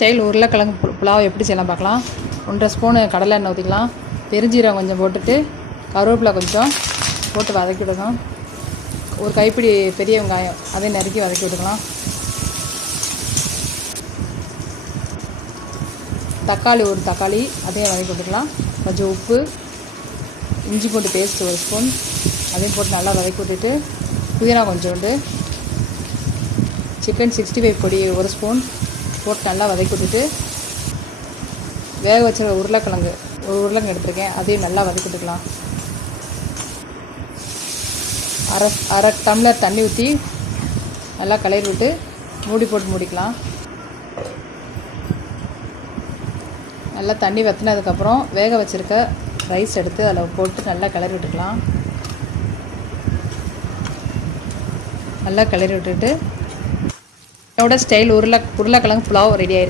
Style உருளைக்கிழங்கு புலாவ் எப்படி செய்யலாம் பார்க்கலாம். 1.5 ஸ்பூனு கடலை எண்ணெய் ஊற்றிக்கலாம். பெருஞ்சீரகம் கொஞ்சம் போட்டுட்டு கருவேப்பிலை கொஞ்சம் போட்டு வதக்கி விடணும். ஒரு கைப்பிடி பெரிய வெங்காயம் அதையும் நறுக்கி வதக்கி விட்டுக்கலாம். தக்காளி ஒரு தக்காளி அதையும் வதக்கி விட்டுக்கலாம். கொஞ்சம் உப்பு, இஞ்சி பூண்டு பேஸ்ட் 1 ஸ்பூன் அதையும் போட்டு நல்லா வதக்கி விட்டுட்டு புதினா கொஞ்சோண்டு, சிக்கன் 65 பொடி 1 ஸ்பூன் போட்டு நல்லா வதக்கி விட்டுட்டு வேக வச்சுருக்க உருளைக்கிழங்கு எடுத்துருக்கேன் அதையும் நல்லா வதக்கி விட்டுக்கலாம். அரை டம்ளர் தண்ணி ஊற்றி நல்லா கலரி விட்டு மூடி போட்டு மூடிக்கலாம். நல்லா தண்ணி வற்றினதுக்கப்புறம் வேக வச்சுருக்க ரைஸ் எடுத்து அதில் போட்டு நல்லா கிளறி விட்டுக்கலாம். நல்லா கிளறி விட்டுட்டு என்னோட ஸ்டைல் உருளைக்கிழங்கு புலாவ் ரெடி ஆயிடுச்சு.